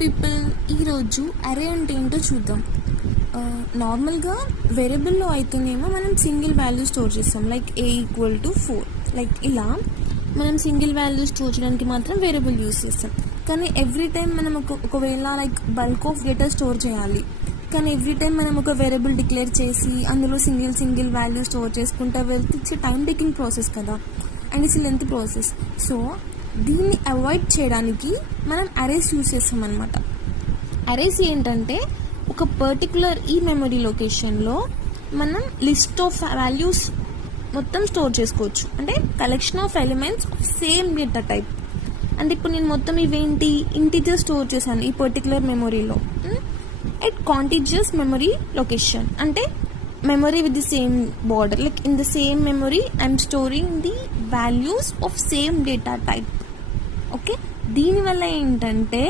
People, ఈరోజు అరే అంటే ఏంటో చూద్దాం. నార్మల్గా వేరియబుల్లో అయితేనేమో మనం సింగిల్ వాల్యూ స్టోర్ చేస్తాం, లైక్ a=4. లైక్ ఇలా మనం సింగిల్ వాల్యూ స్టోర్ చేయడానికి మాత్రం వేరియబుల్ యూస్ చేస్తాం. కానీ ఎవ్రీ టైం మనం ఒకవేళ like bulk of data store చేయాలి, కానీ ఎవ్రీ టైం మనం ఒక వేరియబుల్ డిక్లేర్ చేసి అందులో సింగిల్ వాల్యూ స్టోర్ చేసుకుంటా వెళ్తే ఇట్స్ టైం టేకింగ్ ప్రాసెస్ కదా, and it's length process. So దీన్ని అవాయిడ్ చేయడానికి మనం అరేస్ యూస్ చేస్తాం అనమాట. అరేస్ ఏంటంటే ఒక పర్టికులర్ ఈ మెమరీ లొకేషన్లో మనం లిస్ట్ ఆఫ్ వాల్యూస్ మొత్తం స్టోర్ చేసుకోవచ్చు, అంటే collection of elements of same data type. అంటే ఇప్పుడు నేను మొత్తం ఇవేంటి ఇంటిజర్ స్టోర్ చేశాను ఈ పర్టికులర్ మెమరీలో ఎట్ కాంటిజియస్ మెమరీ లొకేషన్, అంటే memory with the same border, like in the same memory I'm storing the values of same data type. Okay, దీనివల్ల ఏంటంటే